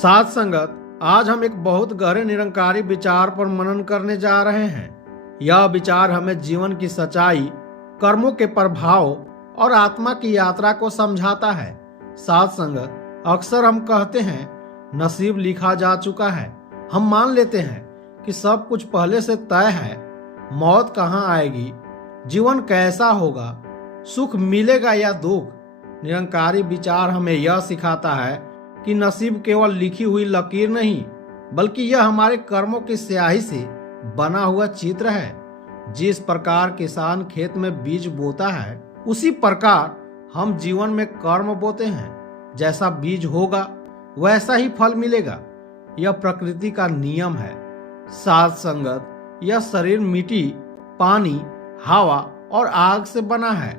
साथ संगत, आज हम एक बहुत गहरे निरंकारी विचार पर मनन करने जा रहे हैं। यह विचार हमें जीवन की सच्चाई, कर्मों के प्रभाव और आत्मा की यात्रा को समझाता है। साथ संगत, अक्सर हम कहते हैं नसीब लिखा जा चुका है। हम मान लेते हैं कि सब कुछ पहले से तय है। मौत कहाँ आएगी, जीवन कैसा होगा, सुख मिलेगा या दुख। निरंकारी विचार हमें यह सिखाता है कि नसीब केवल लिखी हुई लकीर नहीं, बल्कि यह हमारे कर्मों की स्याही से बना हुआ चित्र है। जिस प्रकार किसान खेत में बीज बोता है, उसी प्रकार हम जीवन में कर्म बोते हैं। जैसा बीज होगा वैसा ही फल मिलेगा। यह प्रकृति का नियम है। साथ संगत, यह शरीर मिट्टी, पानी, हवा और आग से बना है।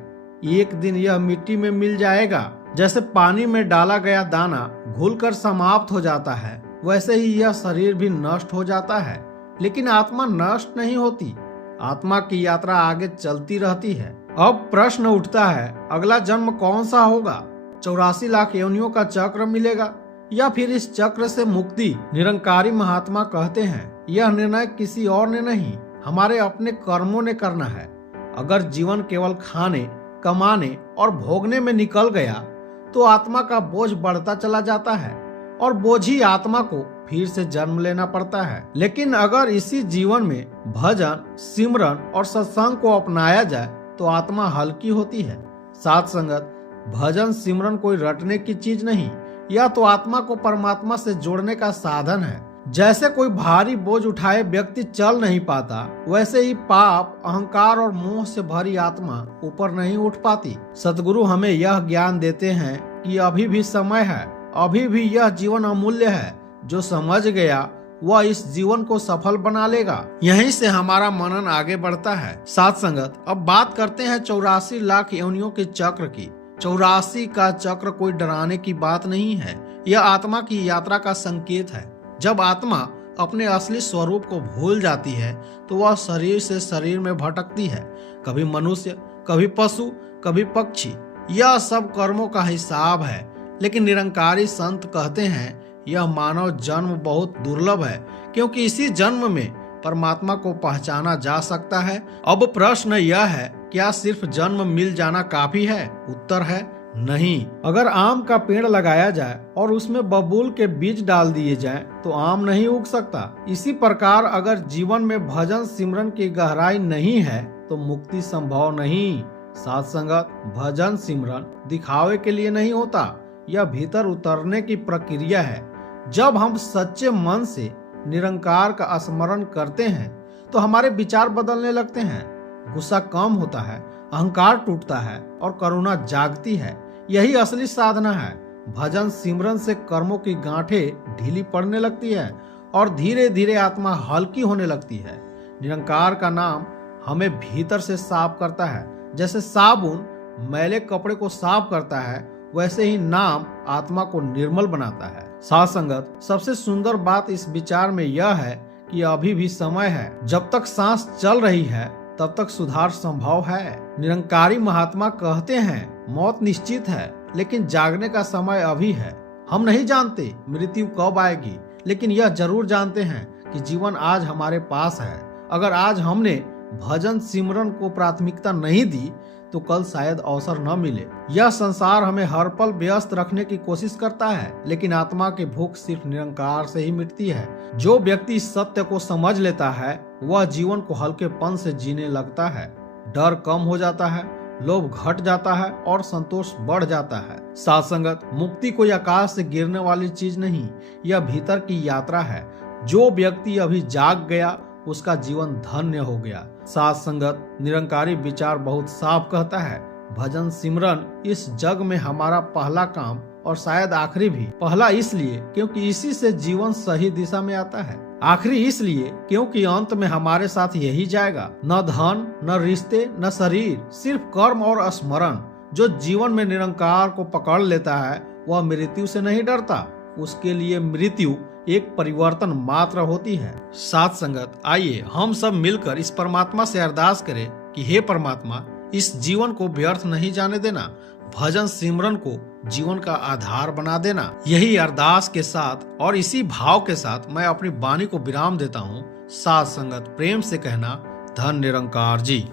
एक दिन यह मिट्टी में मिल जाएगा। जैसे पानी में डाला गया दाना घुलकर समाप्त हो जाता है, वैसे ही यह शरीर भी नष्ट हो जाता है। लेकिन आत्मा नष्ट नहीं होती। आत्मा की यात्रा आगे चलती रहती है। अब प्रश्न उठता है, अगला जन्म कौन सा होगा? 84 लाख योनियों का चक्र मिलेगा या फिर इस चक्र से मुक्ति? निरंकारी महात्मा कहते हैं, यह निर्णय किसी और ने नहीं, हमारे अपने कर्मों ने करना है। अगर जीवन केवल खाने, कमाने और भोगने में निकल गया तो आत्मा का बोझ बढ़ता चला जाता है और बोझ ही आत्मा को फिर से जन्म लेना पड़ता है। लेकिन अगर इसी जीवन में भजन, सिमरन और सत्संग को अपनाया जाए तो आत्मा हल्की होती है। साथ संगत, भजन सिमरन कोई रटने की चीज नहीं, यह तो आत्मा को परमात्मा से जोड़ने का साधन है। जैसे कोई भारी बोझ उठाए व्यक्ति चल नहीं पाता, वैसे ही पाप, अहंकार और मोह से भरी आत्मा ऊपर नहीं उठ पाती। सतगुरु हमें यह ज्ञान देते हैं कि अभी भी समय है, अभी भी यह जीवन अमूल्य है। जो समझ गया वह इस जीवन को सफल बना लेगा। यहीं से हमारा मनन आगे बढ़ता है। साथ संगत, अब बात करते हैं 84 लाख योनियों के चक्र की। 84 का चक्र कोई डराने की बात नहीं है, यह आत्मा की यात्रा का संकेत है। जब आत्मा अपने असली स्वरूप को भूल जाती है तो वह शरीर से शरीर में भटकती है। कभी मनुष्य, कभी पशु, कभी पक्षी। यह सब कर्मों का हिसाब है। लेकिन निरंकारी संत कहते हैं यह मानव जन्म बहुत दुर्लभ है, क्योंकि इसी जन्म में परमात्मा को पहचाना जा सकता है। अब प्रश्न यह है, क्या सिर्फ जन्म मिल जाना काफी है? उत्तर है नहीं। अगर आम का पेड़ लगाया जाए और उसमें बबूल के बीज डाल दिए जाएं, तो आम नहीं उग सकता। इसी प्रकार अगर जीवन में भजन सिमरन की गहराई नहीं है तो मुक्ति संभव नहीं। साथ संगत, भजन सिमरन दिखावे के लिए नहीं होता, यह भीतर उतरने की प्रक्रिया है। जब हम सच्चे मन से निरंकार का स्मरण करते हैं तो हमारे विचार बदलने लगते हैं। गुस्सा कम होता है, अहंकार टूटता है और करुणा जागती है। यही असली साधना है। भजन सिमरन से कर्मों की गांठें ढीली पड़ने लगती है और धीरे धीरे आत्मा हल्की होने लगती है। निरंकार का नाम हमें भीतर से साफ करता है। जैसे साबुन मैले कपड़े को साफ करता है, वैसे ही नाम आत्मा को निर्मल बनाता है। साथ संगत, सबसे सुंदर बात इस विचार में यह है कि अभी भी समय है। जब तक सांस चल रही है तब तक सुधार संभव है। निरंकारी महात्मा कहते हैं मौत निश्चित है, लेकिन जागने का समय अभी है। हम नहीं जानते मृत्यु कब आएगी, लेकिन यह जरूर जानते हैं कि जीवन आज हमारे पास है। अगर आज हमने भजन सिमरन को प्राथमिकता नहीं दी तो कल शायद अवसर न मिले। यह संसार हमें हर पल व्यस्त रखने की कोशिश करता है, लेकिन आत्मा की भूख सिर्फ निरंकार से ही मिटती है। जो व्यक्ति इस सत्य को समझ लेता है वह जीवन को हल्केपन से जीने लगता है। डर कम हो जाता है, लोभ घट जाता है और संतोष बढ़ जाता है। साथ संगत, मुक्ति कोई आकाश से गिरने वाली चीज नहीं, यह भीतर की यात्रा है। जो व्यक्ति अभी जाग गया उसका जीवन धन्य हो गया। साथ संगत, निरंकारी विचार बहुत साफ कहता है, भजन सिमरन इस जग में हमारा पहला काम और शायद आखिरी भी। पहला इसलिए क्योंकि इसी से जीवन सही दिशा में आता है। आखिरी इसलिए क्योंकि अंत में हमारे साथ यही जाएगा। न धन, न रिश्ते, न शरीर, सिर्फ कर्म और स्मरण। जो जीवन में निरंकार को पकड़ लेता है वह मृत्यु से नहीं डरता। उसके लिए मृत्यु एक परिवर्तन मात्र होती है। साथ संगत, आइए हम सब मिलकर इस परमात्मा से अरदास करें कि हे परमात्मा, इस जीवन को व्यर्थ नहीं जाने देना। भजन सिमरन को जीवन का आधार बना देना। यही अरदास के साथ और इसी भाव के साथ मैं अपनी वाणी को विराम देता हूँ। साथ संगत प्रेम से कहना, धन निरंकार जी।